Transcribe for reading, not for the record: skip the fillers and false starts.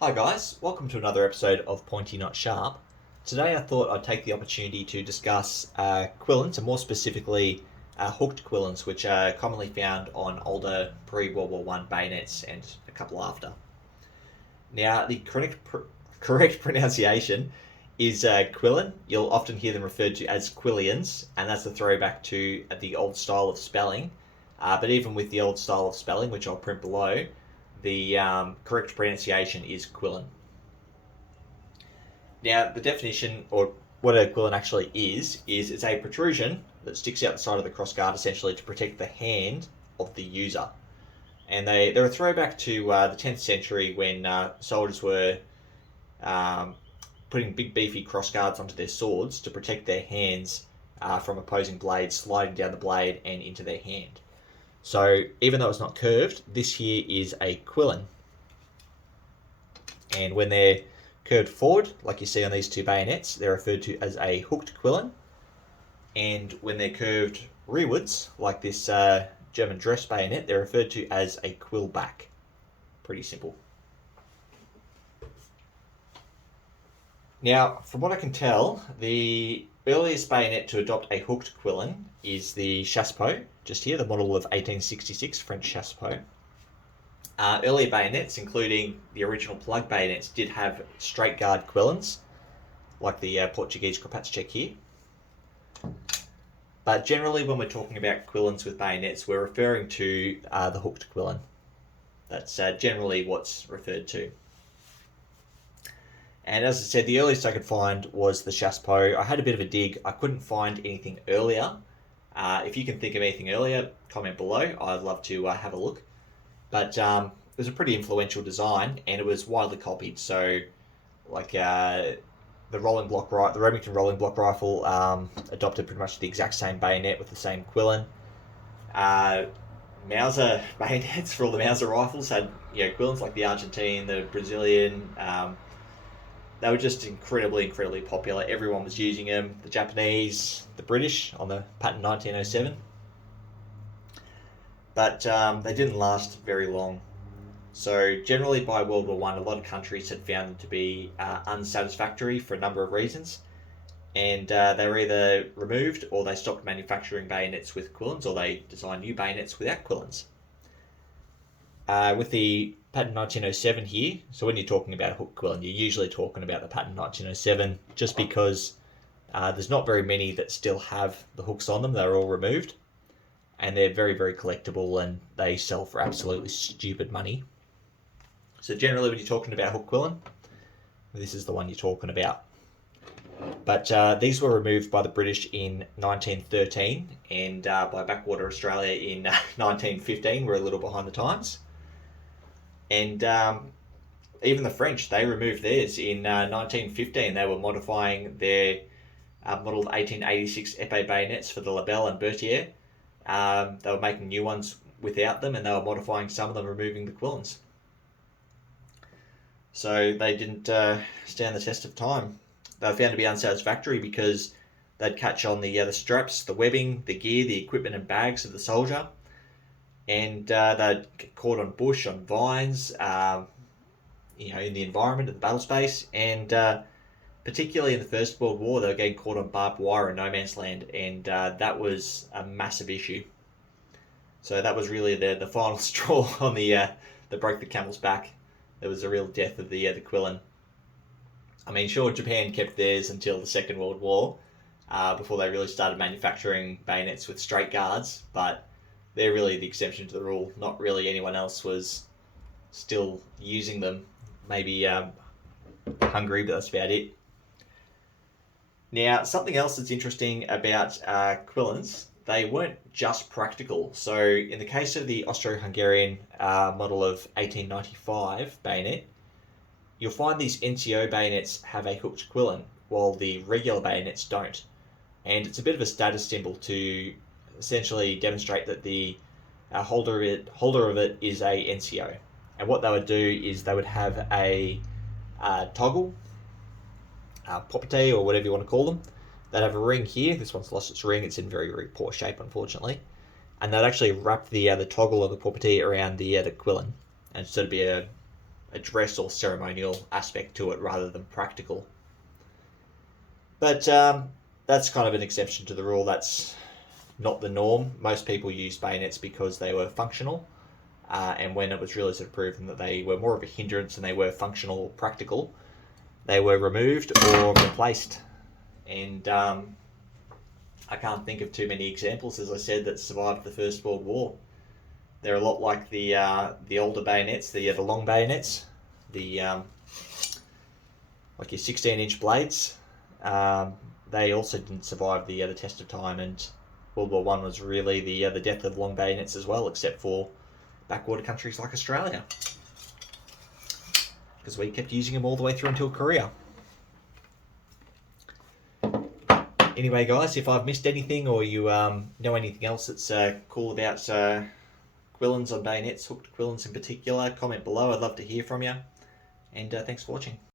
Hi guys, welcome to another episode of Pointy Not Sharp. Today I thought I'd take the opportunity to discuss quillins, and more specifically hooked quillins, which are commonly found on older pre-World War One bayonets and a couple after. Now, the correct pronunciation is quillin. You'll often hear them referred to as quillions, and that's a throwback to the old style of spelling. But even with the old style of spelling, which I'll print below, the correct pronunciation is quillin. Now, the definition, or what a quillin actually is it's a protrusion that sticks out the side of the crossguard essentially to protect the hand of the user. And they're a throwback to the 10th century when soldiers were putting big beefy crossguards onto their swords to protect their hands from opposing blades sliding down the blade and into their hand. So even though it's not curved, this here is a quillin. And when they're curved forward, like you see on these two bayonets, they're referred to as a hooked quillin. And when they're curved rearwards, like this German dress bayonet, they're referred to as a quillback. Pretty simple. Now, from what I can tell, the earliest bayonet to adopt a hooked quillin is the chassepot, just here, the model of 1866 French chassepot. Earlier bayonets, including the original plug bayonets, did have straight guard quillins, like the Portuguese Kropatschek here. But generally, when we're talking about quillins with bayonets, we're referring to the hooked quillin. That's generally what's referred to. And as I said, the earliest I could find was the chassepot. I had a bit of a dig. I couldn't find anything earlier. If you can think of anything earlier, comment below. I'd love to have a look. But it was a pretty influential design, and it was widely copied. So, like the Remington rolling block rifle adopted pretty much the exact same bayonet with the same quillin. Mauser bayonets for all the Mauser rifles had quillins, like the Argentine, the Brazilian. They were just incredibly popular. Everyone was using them. The Japanese, the British on the patent 1907. But they didn't last very long. So generally by World War One, a lot of countries had found them to be unsatisfactory for a number of reasons. And they were either removed or they stopped manufacturing bayonets with quillins, or they designed new bayonets without quillins. With the patent 1907 here, so when you're talking about a hook quillin, you're usually talking about the patent 1907, just because there's not very many that still have the hooks on them. They're all removed, and they're very collectible, and they sell for absolutely stupid money. So generally when you're talking about hook quillin, this is the one you're talking about. But these were removed by the British in 1913, and by Backwater Australia in 1915. We're a little behind the times. And even the French, they removed theirs in 1915. They were modifying their model of 1886 épée bayonets for the Labelle and Berthier. They were making new ones without them, and they were modifying some of them, removing the quillins. So they didn't stand the test of time. They were found to be unsatisfactory because they'd catch on the straps, the webbing, the gear, the equipment and bags of the soldier. And they'd get caught on bush, on vines, in the environment, in the battle space. And particularly in the First World War, they were getting caught on barbed wire in no man's land. And that was a massive issue. So that was really the final straw on that broke the camel's back. There was a real death of the quillin. I mean, sure, Japan kept theirs until the Second World War, before they really started manufacturing bayonets with straight guards, but they're really the exception to the rule. Not really anyone else was still using them. Maybe Hungary, but that's about it. Now, something else that's interesting about quillins, they weren't just practical. So in the case of the Austro-Hungarian model of 1895 bayonet, you'll find these NCO bayonets have a hooked quillin, while the regular bayonets don't. And it's a bit of a status symbol to essentially demonstrate that the holder of it is a NCO. And what they would do is they would have a toggle, popite, or whatever you want to call them. They'd have a ring here. This one's lost its ring. It's in very poor shape, unfortunately. And they'd actually wrap the toggle of the popite around the quillin, and so it'd be a a dress or ceremonial aspect to it rather than practical. But that's kind of an exception to the rule. That's not the norm. Most people used bayonets because they were functional, and when it was really sort of proven that they were more of a hindrance than they were functional or practical, they were removed or replaced. And I can't think of too many examples, as I said, that survived the First World War. They're a lot like the older bayonets, the long bayonets, the like your 16-inch blades. They also didn't survive the test of time, and World War One was really the death of long bayonets as well, except for backwater countries like Australia, because we kept using them all the way through until Korea. Anyway, guys, if I've missed anything or you know anything else that's cool about quillins on bayonets, hooked quillins in particular, comment below. I'd love to hear from you. And thanks for watching.